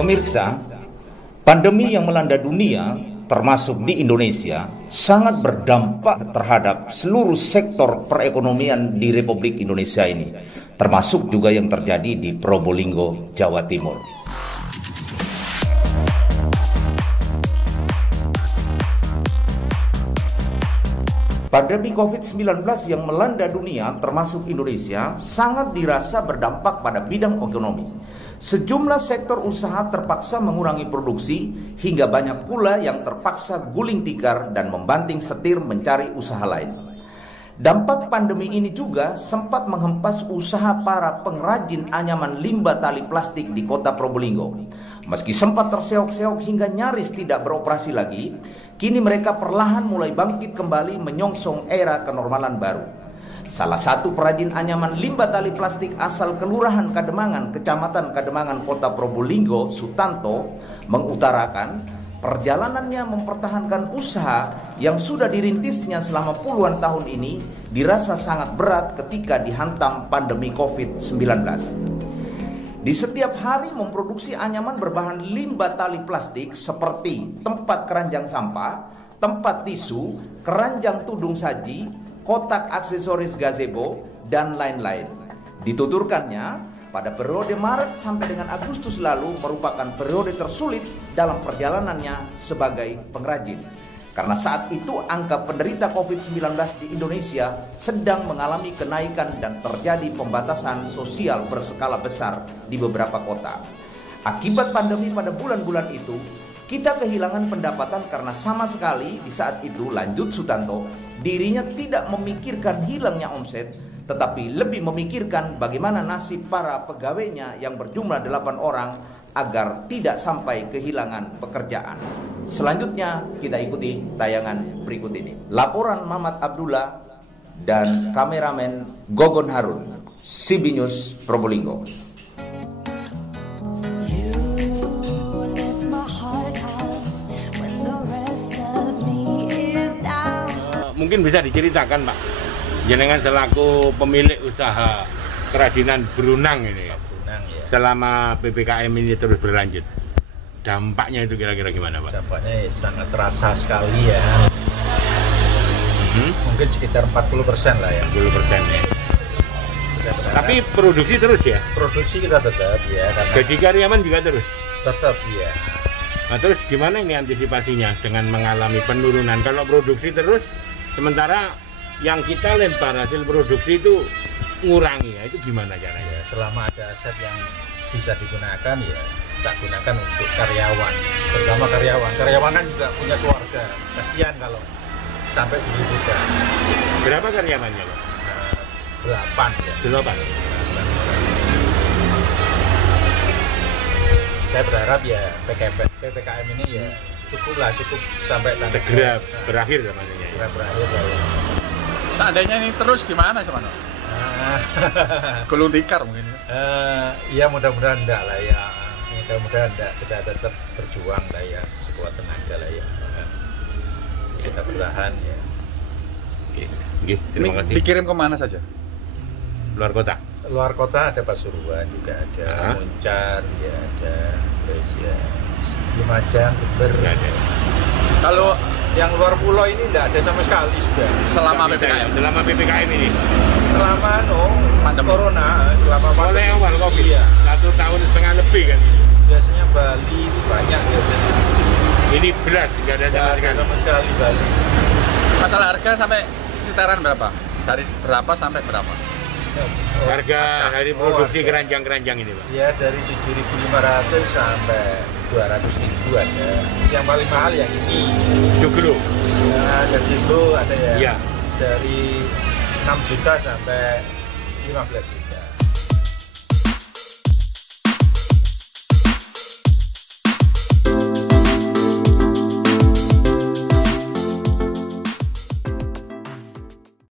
Pemirsa, pandemi yang melanda dunia, termasuk di Indonesia, sangat berdampak terhadap seluruh sektor perekonomian di Republik Indonesia ini, termasuk juga yang terjadi di Probolinggo, Jawa Timur. Pandemi COVID-19 yang melanda dunia, termasuk Indonesia, sangat dirasa berdampak pada bidang ekonomi. Sejumlah sektor usaha terpaksa mengurangi produksi, hingga banyak pula yang terpaksa guling tikar dan membanting setir mencari usaha lain. Dampak pandemi ini juga sempat menghempas usaha para pengrajin anyaman limbah tali plastik di kota Probolinggo. Meski sempat terseok-seok hingga nyaris tidak beroperasi lagi, kini mereka perlahan mulai bangkit kembali menyongsong era kenormalan baru. Salah satu perajin anyaman limbah tali plastik asal Kelurahan Kademangan, Kecamatan Kademangan, Kota Probolinggo, Sutanto, mengutarakan perjalanannya mempertahankan usaha yang sudah dirintisnya selama puluhan tahun ini dirasa sangat berat ketika dihantam pandemi COVID-19. Di setiap hari memproduksi anyaman berbahan limbah tali plastik seperti tempat keranjang sampah, tempat tisu, keranjang tudung saji, kotak aksesoris gazebo, dan lain-lain. Dituturkannya, pada periode Maret sampai dengan Agustus lalu merupakan periode tersulit dalam perjalanannya sebagai pengrajin. Karena saat itu angka penderita COVID-19 di Indonesia sedang mengalami kenaikan dan terjadi pembatasan sosial berskala besar di beberapa kota. Akibat pandemi pada bulan-bulan itu, kita kehilangan pendapatan karena sama sekali di saat itu, lanjut Sutanto, dirinya tidak memikirkan hilangnya omset, tetapi lebih memikirkan bagaimana nasib para pegawainya yang berjumlah 8 orang agar tidak sampai kehilangan pekerjaan. Selanjutnya kita ikuti tayangan berikut ini. Laporan Mamat Abdullah dan kameramen Gogon Harun, CB News Probolinggo. Mungkin bisa diceritakan, Pak, jenengan selaku pemilik usaha kerajinan Brunang ini, selama PPKM ini terus berlanjut, dampaknya itu kira-kira gimana, Pak? Dampaknya sangat terasa sekali ya. Mungkin sekitar 40% lah ya. 40% ya. Tapi produksi terus ya? Produksi kita tetap ya. Gaji karyawan juga terus? Tetap ya. Nah terus gimana ini antisipasinya dengan mengalami penurunan? Kalau produksi terus, sementara yang kita lempar hasil produksi itu ngurangi, ya itu gimana caranya? Ya, selama ada aset yang bisa digunakan ya kita gunakan untuk karyawan, terutama karyawan kan juga punya keluarga, kasihan kalau sampai dirugikan. Berapa karyawannya, Pak? 8 ya. 8. Saya berharap ya PPKM ini ya cukup sampai segera berakhir namanya. Segera berakhir ya. Seandainya ini terus gimana sebenarnya? Gulung tikar mungkin. Ya mudah-mudahan enggak lah ya. Mudah-mudahan enggak, kita tetap berjuang lah ya, sekuat tenaga lah ya. Kita bertahan ya. Terima kasih. Dikirim kemana saja? Luar kota? Luar kota ada Pasuruan juga ada, Muncar ya ada, terus ya Lumajang, Jember. Kalau yang luar pulau ini tidak ada sama sekali sudah. Selama PPKM? Selama PPKM ini? Selama pandemi Corona, selama mulai awal COVID ya. 1,5 tahun lebih kan ini. Biasanya Bali itu banyak biasanya. Ini beras, tidak ada sama sekali Bali. Masalah harga sampai sekitaran berapa? Dari berapa sampai berapa? Harga dari produksi keranjang-keranjang ini, Pak? Ya dari 7.500 sampai 200.000 ada. Yang paling mahal yang ini. Joglo. Ya, dari situ ada ya. Iya. Dari 6 juta sampai 15 juta.